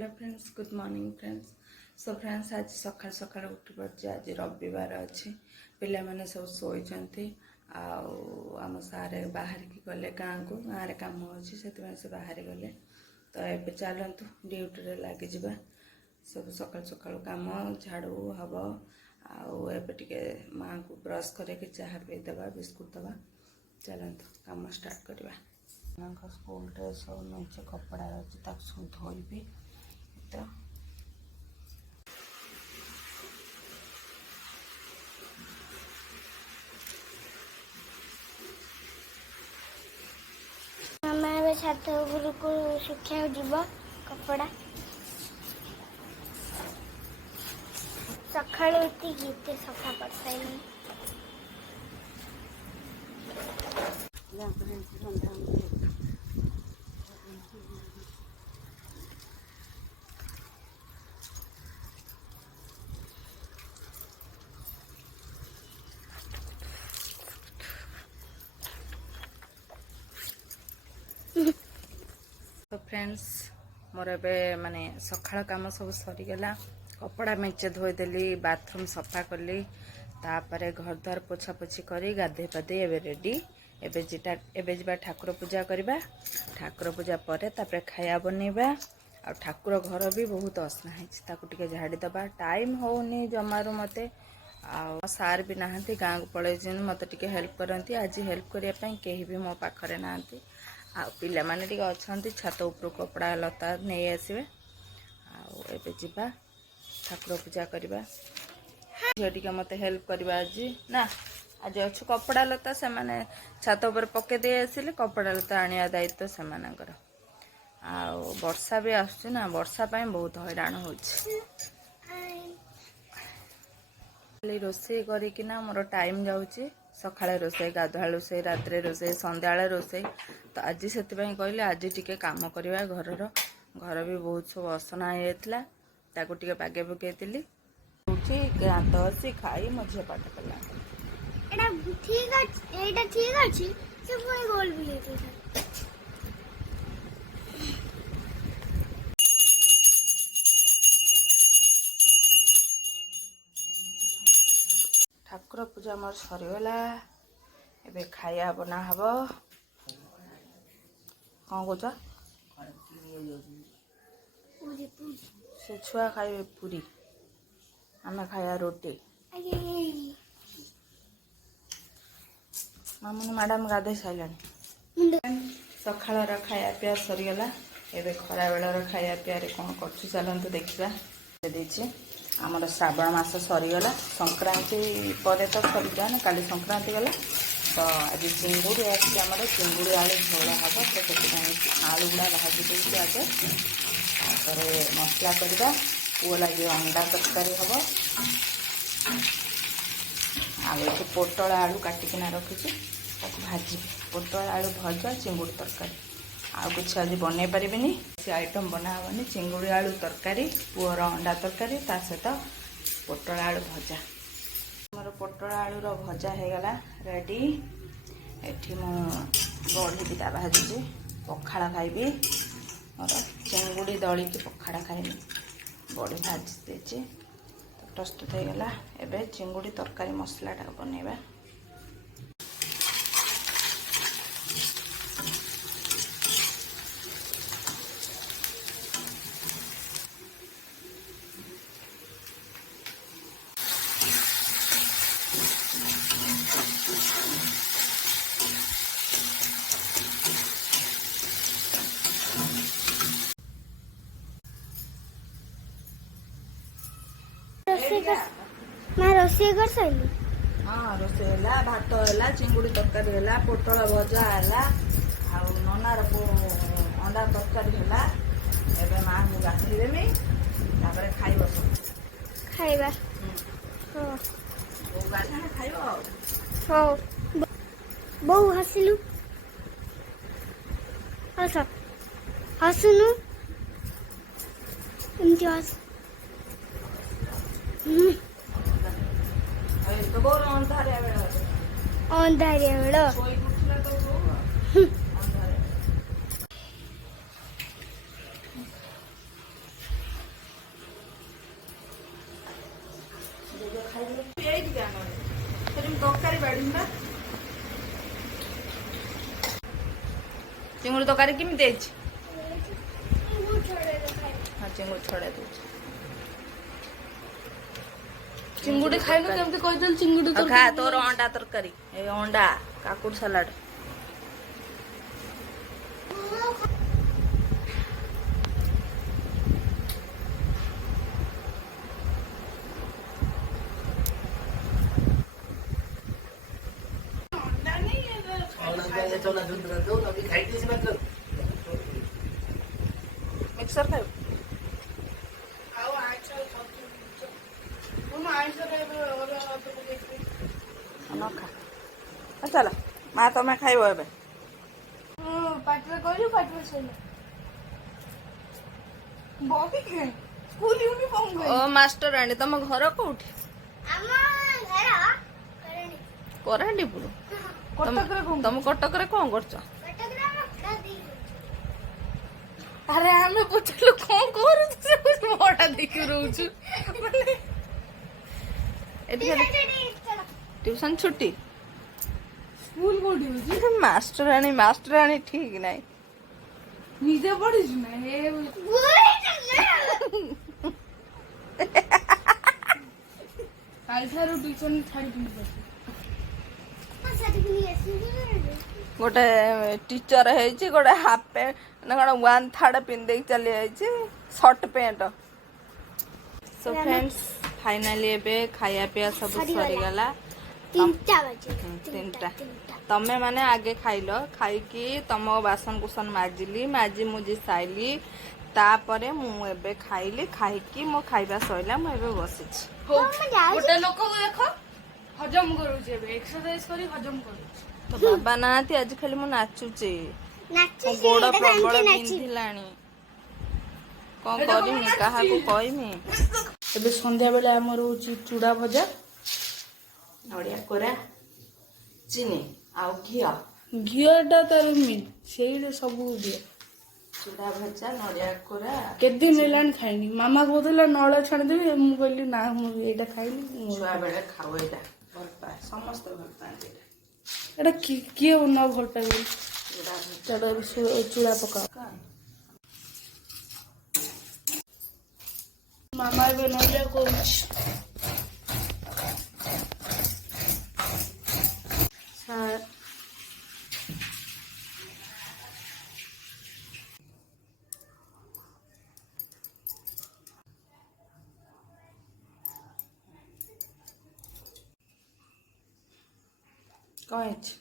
Hello friends, good morning friends. So friends, आज सकाल सकाल उठी पड़े। आज रविवार अच्छी पिला माने सब शोचती। आम सारे बाहर की गले गाँव को गाँव में कम अच्छी से बाहर गले। तो ये चलतु ड्यूटी रे लग जा सब सकाल सकाल कम झाड़ू हम आटे माँ को ब्रश करके चाह पीदेवा बिस्कुट दवा। चलतु कम स्टार्ट करवा। स्कूल ड्रेस सब मेचे कपड़ा अच्छी सब धोबी। तो हमारे छात को सुखा जीव कपड़ा सका गीते सफा कर सारे। तो फ्रेंड्स, मोर ए माने सकाळ काम सब सरीगला। कपड़ा मेचे धोईदेली, बाथरूम सफा कली, तापर घर द्वार पोछा पोछी करी गाधे पाधे एवं रेडी। एबे जा ठाकुर पूजा करवा। ठाकुर पूजा पर तापर खाया बनइबा। आ ठाकुर घर भी बहुत असना है, झाड़ी दबा। टाइम होनी जमारू मते। आ सार भी नहांती, गाँव को पलैन मत टे हेल्प करती। आज हेल्प करने कहीं भी मो पाखरे नहांती। आ पिला माने टिके अछंती छात ऊपर कपड़ा लता नहीं आसवे। आबे जीवा ठाकुर पूजा करवा। झील टिके मते हेल्प करवा। आज ना आज अच्छु कपड़ा लता से माने छात ऊपर पके दे आसिले। कपड़ा लता आनिया दायित्व से मानकर। आ वर्षा भी आसुची ना, वर्षा पाई बहुत हैरान होछि। रोषे करना मोर टाइम जाऊँगी। सकाଳେ रोषे, गाधुआ रोषे, रात रोषे, संध्या रोषे। तो आज से कहले आज टिके काम करवा। घर भी बहुत सब असना हो टे बागे पकईली। दांत अच्छी खाई मो झी पाठ कला। ठाकुर पूजा मोर सरीगला। एबे खाया बना हब। कौन कौच से छुआ खाइबे पूरी, आमे खाया रोटी। मामुनी मैडम गाधे सारे। सकाळ खाया पिया सरीगला। एबे खरा बेलर खाया पिया कौन कर चलतु देखा। आमर श्रावण मास सरीगला। संक्रांति पर तो सरीजा ना, काली संक्रांति गला। तो आज चिंगुड़ी आम चिंगुड़ी आलू झोल हम। तो आलू गुड़ा भाजी देती आगे मसला करवा। पुओ लगे अंडा तरकारी हम। आगे पोटल आलू काटिकिना रखी भाजी। पोटल आलू भजा, चिंगुड़ी तरकारी। आउ कुछ आज बन पारिनी। से आइटम बनाबनी चिंगुड़ी आलू तरकारी, पुअर अंडा तरकारी, ता सहित पोटल आलू भजा। मोर पोटल आलूर भजा होगला रेडी। एठी मु बड़ी दिटा भाजुची, पखाड़ा खाइबी। मोर चिंगुड़ी दली की पखाड़ा खाइबी। बड़ी भाजी देची तो प्रस्तुत होगला। एबे चिंगुड़ी तरकारी मसलाटा बनइबा। मैं रोषे कर सारी। हाँ, रोषे है, भात है, चिंगुड़ी तरकारी है, पोटल भजा है, ननार अंडा तरकारी है। एबे माँ को गाधे देमी, तापर खाइब सब। खाइबा हां वो गाधे खाइब। हां बहु हसिलु हस हसनु इनके हस। तो बोल अंधारे बेला ଚିଙ୍ଗୁଡ଼ି ତରକାରୀ କେମିତି ହେଇଛି? ହଁ ଚିଙ୍ଗୁଡ଼ି ଛଡ଼େଇ ଦଉଛି। ଚିଙ୍ଗୁଡ଼ି ଖାଇନୁ କେମିତି କହିଦେଲି ଚିଙ୍ଗୁଡ଼ି ଆଉ ଖା ତୋର ଅଣ୍ଡା ତରକାରୀ, ଏ ଅଣ୍ଡା କାକୁଡ଼ି ସାଲାଡ। ମିକ୍ସର ଖାଇବୁ? ନ ଖା। ଚାଲ ମା ତମେ ଖାଇବ ଏବେ। ପାଟିରେ କହିଲୁ ପାଟିରେ ଶୋଇଲା। ବହି ସ୍କୁଲ ୟୁନିଫର୍ମ ଓ ମାଷ୍ଟରାଣୀ ତମ ଘର କୋଉଠି? ଆମ ଘର କରାଣ୍ଡିପୁର। କଟକରେ କଣ? ତମ କଟକରେ କଣ କରୁଛ? କଟକରେ ଆମ ଭଡ଼ା ଦେଇ ଆରେ ଆମେ ପଚାରିଲୁ କଣ କରୁଛୁ, ସେ କହୁଛି ଭଡ଼ା ଦେଇକି ରହୁଛୁ। ମାନେ ଏଠି ଖାଲି ଟ୍ୟୁସନ ଛୁଟି। ସ୍କୁଲ କୋଉଠି ହଉଛି? ମାଷ୍ଟରାଣୀ ଠିକ ନାହିଁ। ନିଜେ ପଢିଛୁ ନା? କାଲିଠାରୁ ଟ୍ୟୁସନ ଛାଡ଼ିକି ଗୋଟେ ଟିଚର ହେଇଛି, ଗୋଟେ ହାଫ ପ୍ୟାଣ୍ଟ ନା କଣ 1/3 ପିନ୍ଧେଇକି ଚାଲି ଯାଇଛି, short pant. Show friends finally ଏବେ ଖାଇବା ପିଇବା ସବୁ ସରିଗଲା। 3ଟା ବାଜେ। 3ଟା। ତମେ ମାନେ ଆଗେ ଖାଇଲ, ଖାଇକି ତମ ବାସନ କୁସନ ମାଜି ମୁଜି ସାଇଲି, ତାପରେ ମୁଁ ଏବେ ଖାଇଲି, ଖାଇକି ମୋ ଖାଇବା ସରିଲା, ମୁଁ ଏବେ ବସିଛି। ଗୋଟେ ଲୋକକୁ ଦେଖ ହଜମ କରୁଛି, ଏବେ ଏକ୍ସରସାଇଜ କରି ହଜମ କରୁଛି। ତ ବାବା ନାହାନ୍ତି, ଆଜି ଖାଲି ମୁଁ ନାଚୁଛି। ମୋ ଗୋଡ ପ୍ରବଳ ବିନ୍ଧିଲାଣି, କଣ କରିମି, କାହାକୁ କହିମି। ଏବେ ସନ୍ଧ୍ୟା ବେଳେ ଆମର ହଉଛି ଚୁଡ଼ା ଭଜା, ନଡ଼ିଆ କୋରା, ଚିନି ଆଉ ଘିଅ। ଘିଅଟା ତାର ମେନ୍, ସେଇଟା ସବୁ ଦିଅ। ଚୁଡ଼ା ଭଜା, ନଡ଼ିଆ କୋରା। କେତେ ଦିନ ହେଲାଣି ଖାଇନି। ମାମା କହୁଥିଲା ନଳ ଛାଣିଦେବି, ମୁଁ କହିଲି ନା ମୁଁ ଏଇଟା ଖାଇଲି। ଛୁଆ ବେଳେ ଖାଉ ଏଇଟା, ଭଲ ପାଏ, ସମସ୍ତେ ଭଲ ପାଆନ୍ତି ଏଇଟା। ଏଇଟା କିଏ ବନା ଭଲ ପାଇବ? ଚୁଡ଼ା ଚୁଡ଼ା ପକାଅ। ମାମା ଏବେ ନଡ଼ିଆ କରୁଛି। ସାର୍ କଣ ହେଇଛି?